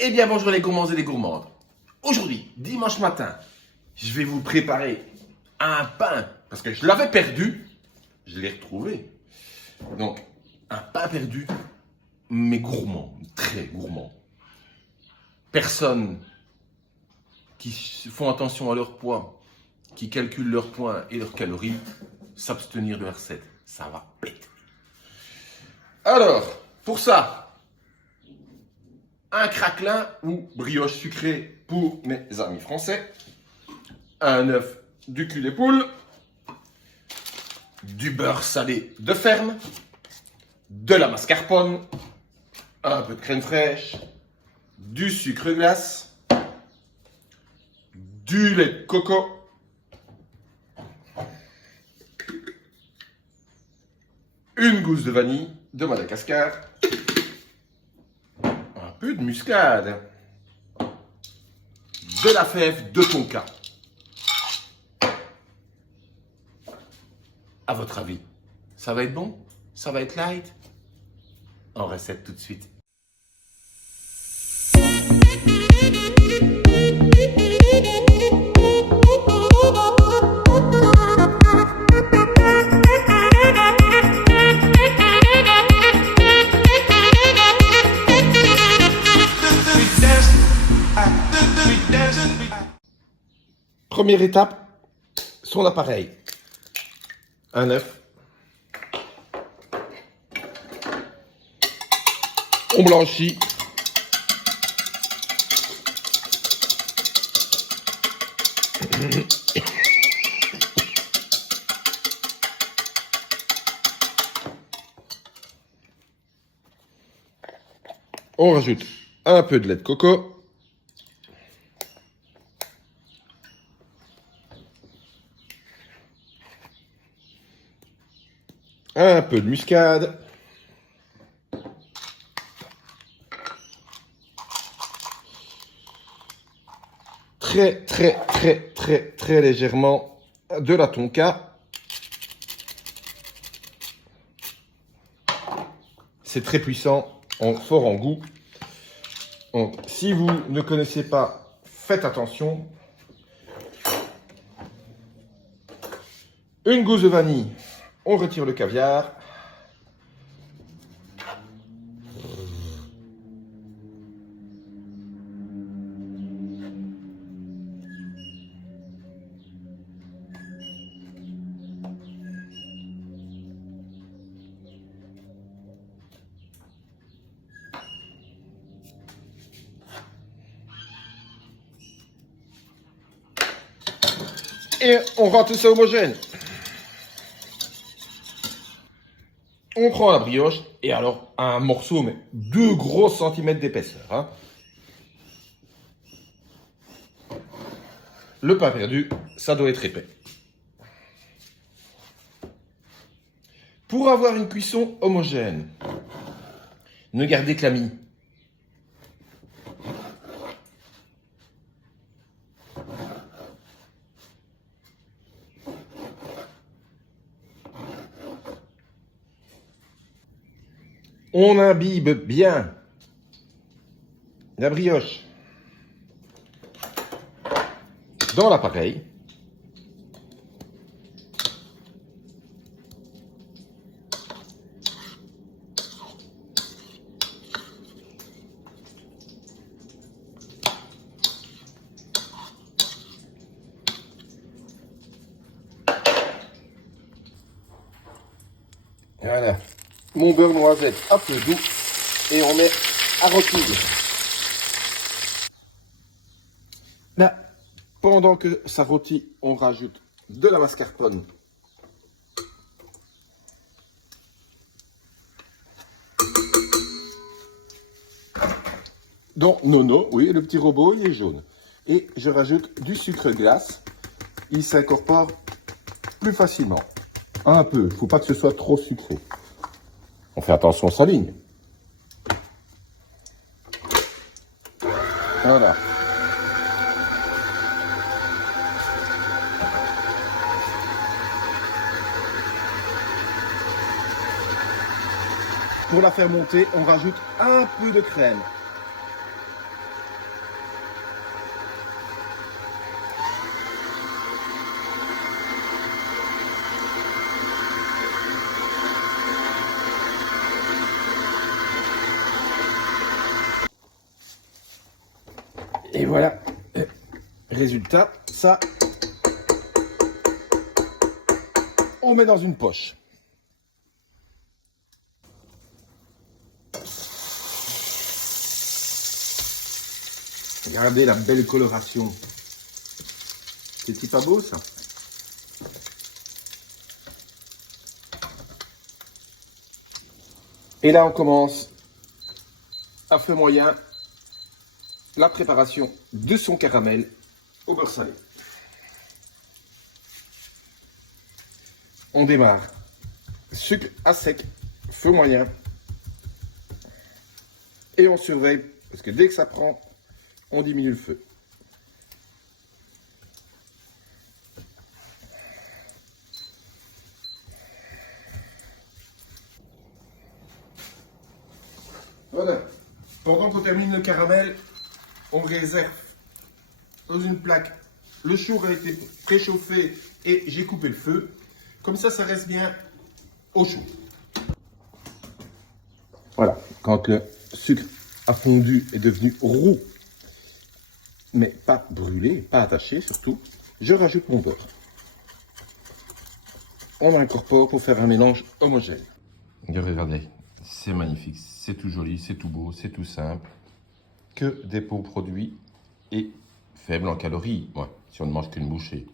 Eh bien, bonjour les gourmands et les gourmandes. Aujourd'hui, dimanche matin, je vais vous préparer un pain. Parce que je l'avais perdu, je l'ai retrouvé. Donc, un pain perdu, mais gourmand, très gourmand. Personnes qui font attention à leur poids, qui calculent leur poids et leurs calories, s'abstenir de la recette. Ça va péter. Alors, pour ça, un craquelin ou brioche sucrée pour mes amis français, un œuf du cul des poules, du beurre salé de ferme, de la mascarpone, un peu de crème fraîche, du sucre glace, du lait de coco, une gousse de vanille de Madagascar, un peu de muscade, de la fève de tonka. À votre avis, ça va être bon? Ça va être light? On recette tout de suite. Première étape, son appareil. Un œuf. On blanchit. On rajoute un peu de lait de coco. Un peu de muscade. Très légèrement de la tonka. C'est très puissant, fort en goût. Donc, si vous ne connaissez pas, faites attention. Une gousse de vanille. On retire le caviar. Et on rend tout ça homogène. On prend la brioche, et alors un morceau, mais 2 gros centimètres d'épaisseur. Hein. Le pain perdu, ça doit être épais. Pour avoir une cuisson homogène, ne gardez que la mie. On imbibe bien la brioche dans l'appareil. Voilà. Mon beurre noisette un peu doux et on met à rôtir. Là, pendant que ça rôtit, on rajoute de la mascarpone. Dans Nono, oui, le petit robot, il est jaune. Et je rajoute du sucre glace. Il s'incorpore plus facilement. Un peu, il ne faut pas que ce soit trop sucré. On fait attention à sa ligne. Voilà. Pour la faire monter, on rajoute un peu de crème. Et voilà, résultat, ça, on met dans une poche. Regardez la belle coloration. C'est pas beau ça? Et là on commence à feu moyen la préparation de son caramel au beurre salé. On démarre. Sucre à sec, feu moyen. Et on surveille, parce que dès que ça prend, on diminue le feu. Voilà. Pendant qu'on termine le caramel, on réserve dans une plaque. Le chour a été préchauffé et j'ai coupé le feu. Comme ça reste bien au chaud. Voilà. Quand le sucre a fondu et devenu roux, mais pas brûlé, pas attaché surtout, je rajoute mon beurre. On incorpore pour faire un mélange homogène. Regardez, c'est magnifique, c'est tout joli, c'est tout beau, c'est tout simple. Que des beaux produits et faibles en calories, ouais, si on ne mange qu'une bouchée.